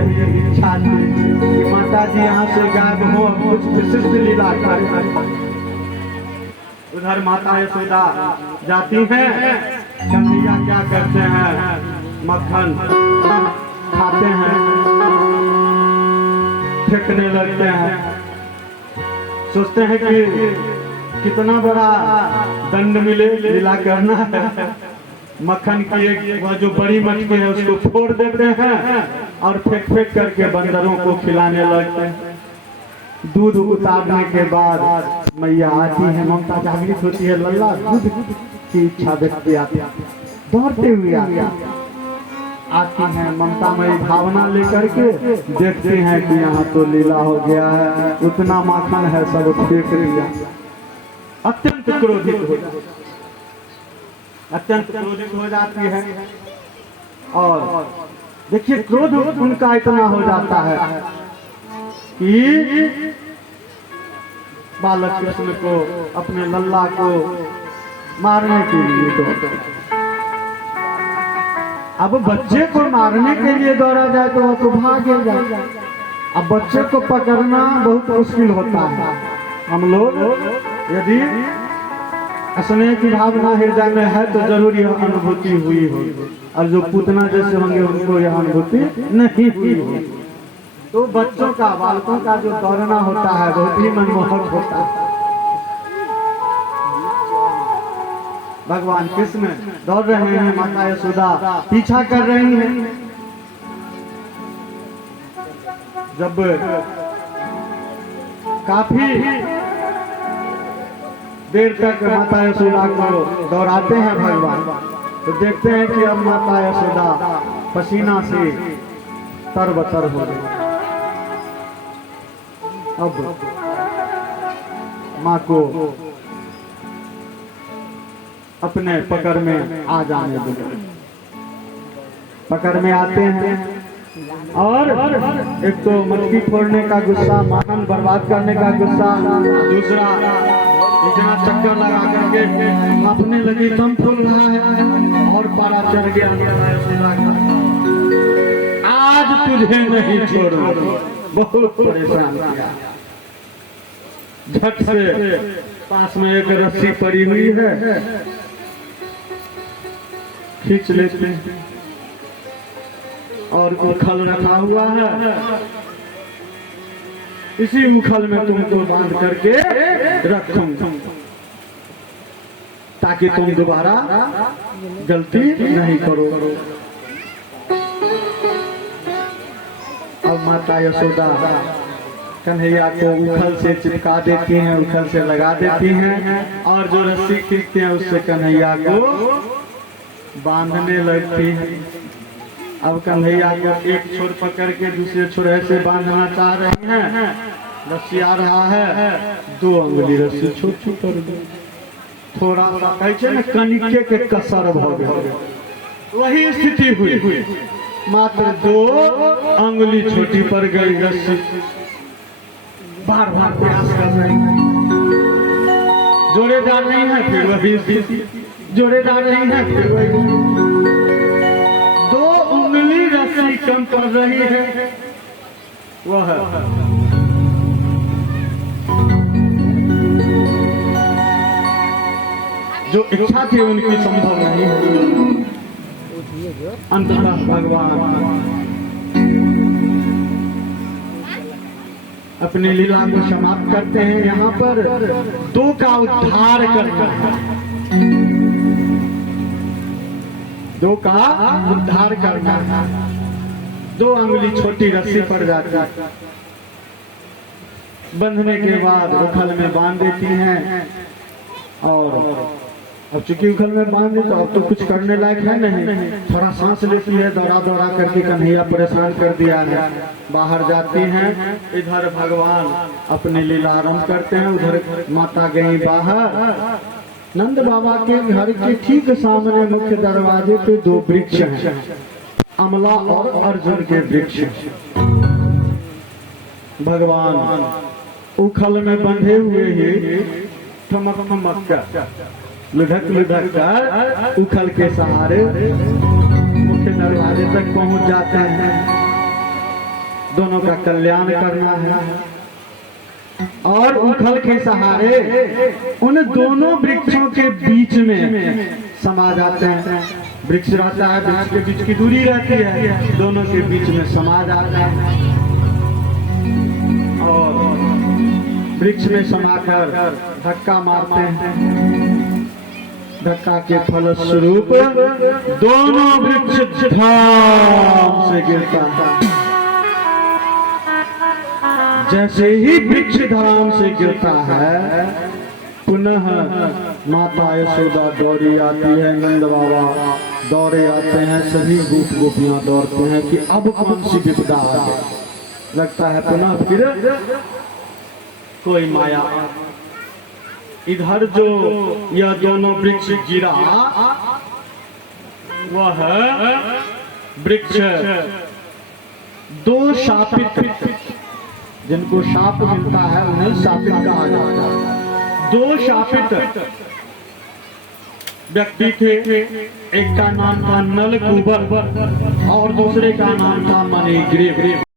यही इच्छा थी कि माता जी यहाँ से गायब हो, कुछ विशिष्ट लीला कर। उधर माता यशोदा जाती हैं, कन्हैया क्या करते हैं, मक्खन खाते हैं, फेंकने लगते हैं। सोचते हैं कि कितना बड़ा दंड मिले, लीला करना है। मक्खन की एक वह जो बड़ी मटकी है उसको फोड़ देते हैं और फेंक फेंक करके बंदरों को खिलाने लगते हैं। दूध उतारने के बाद मैया आती है, ममता जागृत होती है, लल्ला दूध की इच्छा व्यक्त आती है, दौड़ते हुए आती हैं, ममतामयी भावना लेकर के देखते हैं कि यहाँ तो लीला हो गया है, उतना माखन है सब फेंक दिया। अत्यंत क्रोधित हो जाती है और देखिए क्रोध उनका इतना हो जाता है कि बालक कृष्ण को, अपने लल्ला को मारने के लिए दौड़ते। अब बच्चे को मारने के लिए दौड़ा जाए तो वह तो भागेगा। अब बच्चे को पकड़ना बहुत मुश्किल होता है। हम लोग यदि स्नेह की भावना हृदय में है तो जरूर यह अनुभूति हुई होगी, और जो पूतना जैसे होंगे उनको यह अनुभूति नहीं हुई होगी। तो बच्चों का, बालकों का जो दौड़ना होता है बहुत ही मनमोहक होता है। भगवान कृष्ण दौड़ रहे हैं, माता यशोदा पीछा कर रही हैं। जब काफी देर तक माता यशोदा को दौड़ाते हैं भगवान, तो देखते हैं कि अब माता यशोदा पसीना से तरबतर हो गई। अब माँ को अपने पकड़ में आ जाने दो। पकड़ में आते हैं और एक तो मटकी फोड़ने का गुस्सा, माखन बर्बाद करने का गुस्सा, दूसरा इतना चक्कर लगा करके अपने लगी दम फूल रहा है और पारा चढ़ गया। आज तुझे नहीं छोड़ूंगा, बहुत परेशान किया। झट से पास में एक रस्सी पड़ी हुई है, खींच लेते हैं और उखल रखा हुआ है, इसी उखल में तुमको बांध करके रखूंगा ताकि तुम दोबारा गलती नहीं करो। अब माता यशोदा कन्हैया को उखल से चिपका देती हैं, उखल से लगा देती हैं और जो रस्सी खींचते हैं उससे कन्हैया को बांधने लगती है। अब कन्हैया को एक छोर पकड़ के दूसरे छोर से बांधना चाह रही हैं, रस्सी आ रहा है, 2 अंगुली रस्सी छोटी कर दी। थोड़ा सा कैसे न कनिके के कसर भ गए, वही स्थिति हुई। मात्र 2 अंगुली छोटी पड़ गई रस्सी। बार बार प्रयास कर रही है, जोड़ेदार नहीं है, फिर वही स्थिति, जोड़ेदार नहीं है, फिर वही। 2 उंगली रस्सी कम पड़ रही है, वह जो इच्छा थी उनकी संभव नहीं हुई। अंततः भगवान अपनी लीला को समाप्त करते हैं। यहाँ पर 2 का उद्धार करना है, 2 का उद्धार करना है। 2 अंगुली छोटी रस्सी पड़ जाती है, बंधने के बाद उखल में बांध देती हैं। और अब चूंकि उखल में बांध दी तो अब तो कुछ करने लायक है नहीं, थोड़ा सांस लेती है, दौड़ा दौड़ा करके कन्हैया परेशान कर दिया है, बाहर जाती हैं। इधर भगवान अपनी लीला आरंभ करते हैं, उधर माता गई बाहर। नंद बाबा के घर के ठीक सामने मुख्य दरवाजे पे 2 वृक्ष हैं, अमला और अर्जुन के वृक्ष। भगवान उखल में बंधे हुए ही ठमक ठमक कर, लुढ़क लुढ़क कर उखल के सहारे मुख्य दरवाजे तक पहुंच जाते हैं। दोनों का कल्याण करना है। और उखल के सहारे उन दोनों वृक्षों के बीच में समा जाते हैं। वृक्ष रहता है, वृक्ष के बीच की दूरी रहती है, दोनों के बीच में समा जाता है और वृक्ष में समाकर धक्का मारते हैं। धक्का के फलस्वरूप दोनों वृक्ष धाम से गिरता है। जैसे ही वृक्ष धाम से गिरता है, पुनः माता यशोदा दौड़ी आती है, नंद बाबा दौड़े आते हैं, सभी गोप गोपियां दौड़ते हैं कि अब कौन सी विपदा आ गई। लगता है पुनः फिर कोई माया। इधर जो यह दोनों वृक्ष गिरा, वह वृक्ष दो शापित, जिनको शाप मिलता है उन्हें शापित कहा जाता है। दो शापित व्यक्ति थे, एक का नाम था नलकूबर और दूसरे का नाम था मणिग्रीव।